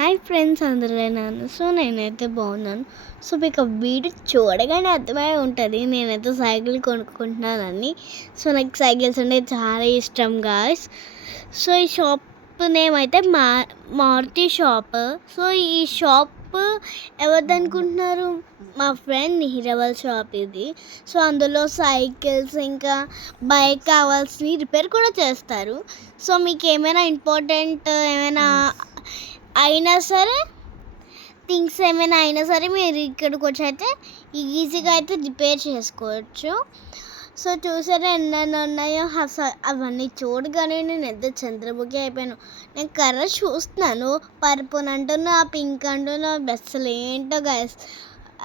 Hi friends, అందరూ ఉన్నాను. So నేనైతే బాగున్నాను. సో మీకు వీడియో చూడగానే అర్థమై ఉంటుంది నేనైతే సైకిల్ కొనుక్కుంటున్నానని. సో నాకు సైకిల్స్ అంటే చాలా ఇష్టం గాయ్స్. సో ఈ షాప్ నేమ్ అయితే మారుతి షాప్. సో ఈ షాప్ ఎవరిది అనుకుంటున్నారు? మా ఫ్రెండ్ నిహిరవల్ షాప్ ఇది. సో అందులో సైకిల్స్ ఇంకా బైక్ కావాల్సినవి రిపేర్ కూడా చేస్తారు. సో మీకు ఏమైనా ఇంపార్టెంట్ ఏమైనా అయినా సరే థింగ్స్ ఏమైనా అయినా సరే మీరు ఇక్కడికి వచ్చి అయితే ఈజీగా అయితే రిపేర్ చేసుకోవచ్చు. సో చూసారా ఎన్నెన్ని ఉన్నాయో అవన్నీ చూడగానే నేను ఎంత చంద్రముఖి అయిపోయాను. నేను కర్ర చూస్తున్నాను, పర్పుల్ అంటున్నా, పింక్ అంటున్నా, అసలు ఏంటో గైస్,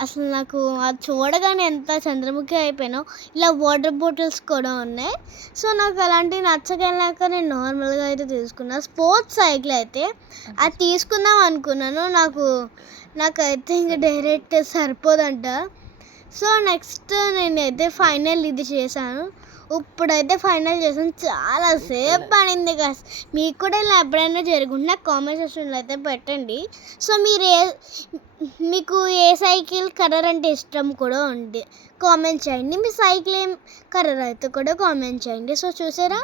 అసలు నాకు అది చూడగానే ఎంత చంద్రముఖి అయిపోయానో. ఇలా వాటర్ బాటిల్స్ కూడా ఉన్నాయి. సో నాకు అలాంటివి నచ్చకెళ్ళాక నేను నార్మల్గా అయితే తీసుకున్నాను. స్పోర్ట్స్ సైకిల్ అయితే అది తీసుకుందాం అనుకున్నాను. నాకైతే ఇంకా డైరెక్ట్ సరిపోదంట. సో నెక్స్ట్ నేనైతే ఫైనల్ ఇది చేశాను. ఇప్పుడైతే ఫైనల్ చేసాను. చాలా సేపు పడింది గాయ్స్. మీకు కూడా ఇలా ఎప్పుడైనా జరుగుతుంది నాకు కామెంట్ సెక్షన్లో అయితే పెట్టండి. సో మీకు ఏ సైకిల్ కలర్ అంటే ఇష్టం కూడా ఉంది కామెంట్ చేయండి. మీ సైకిల్ ఏం కలర్ అయితే కూడా కామెంట్ చేయండి. సో చూసారా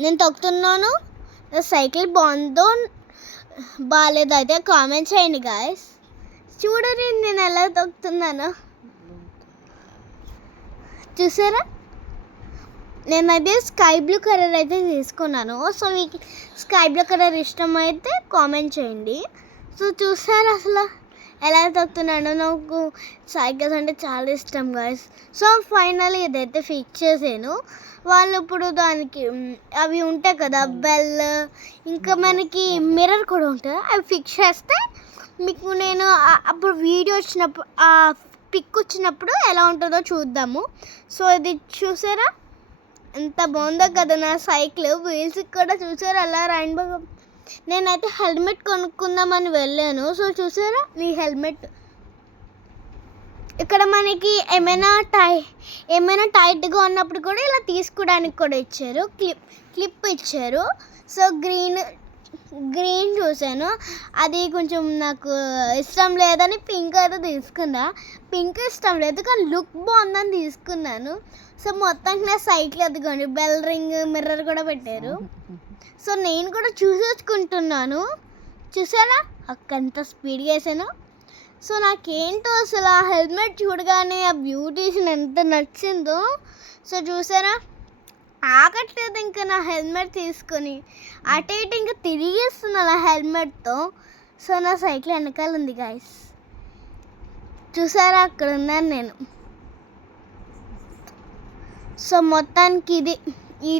నేను తొక్కుతున్నాను. సైకిల్ బాగుందో బాగాలేదో అయితే కామెంట్ చేయండి గాయ్స్. చూడండి నేను ఎలా తొక్కుతున్నాను. చూసారా నేనైతే స్కై బ్లూ కలర్ అయితే తీసుకున్నాను. సో మీకు స్కై బ్లూ కలర్ ఇష్టం అయితే కామెంట్ చేయండి. సో చూసారా అసలు ఎలా తొక్కుతున్నాను. నాకు సైకిల్స్ అంటే చాలా ఇష్టం గాయ్స్. సో ఫైనల్ ఇదైతే ఫిక్స్ చేసాను. వాళ్ళు ఇప్పుడు దానికి అవి ఉంటాయి కదా బెల్, ఇంకా మనకి మిర్రర్ కూడా ఉంటుంది. అవి ఫిక్స్ చేస్తే మీకు నేను అప్పుడు వీడియో వచ్చినప్పుడు ఆ పిక్ వచ్చినప్పుడు ఎలా ఉంటుందో చూద్దాము. సో ఇది చూసారా ఎంత బాగుందో కదా నా సైకిల్. వీల్స్ కూడా చూసారా అలా రైన్బో. నేనైతే హెల్మెట్ కొనుక్కుందామని వెళ్ళాను. సో చూసారా ఈ హెల్మెట్ ఇక్కడ మనకి ఏమైనా టైట్గా ఉన్నప్పుడు కూడా ఇలా తీసుకోవడానికి కూడా ఇచ్చారు. క్లిప్ ఇచ్చారు. సో గ్రీన్ చూసాను, అది కొంచెం నాకు ఇష్టం లేదని పింక్ అయితే తీసుకున్నా. పింక్ ఇష్టం లేదు కానీ లుక్ బాగుందని తీసుకున్నాను. సో మొత్తానికి నా సైకిల్ అదిగోండి బెల్ రింగ్ మిర్రర్ కూడా పెట్టారు. సో నేను కూడా చూసేసుకుంటున్నాను. చూసారా అక్కంత స్పీడ్గా వేసాను. సో నాకేంటో అసలు ఆ హెల్మెట్ చూడగానే ఆ బ్యూటీషన్ ఎంత నచ్చిందో. సో చూసారా ఆగట్లేదు ఇంకా నా హెల్మెట్ తీసుకొని అటు ఇటు ఇంకా తిరిగేస్తున్నాను ఆ హెల్మెట్తో. సో నా సైకిల్ వెనకాల ఉంది గాయస్. చూసారా అక్కడ ఉన్నాను నేను. సో మొత్తానికి ఇది ఈ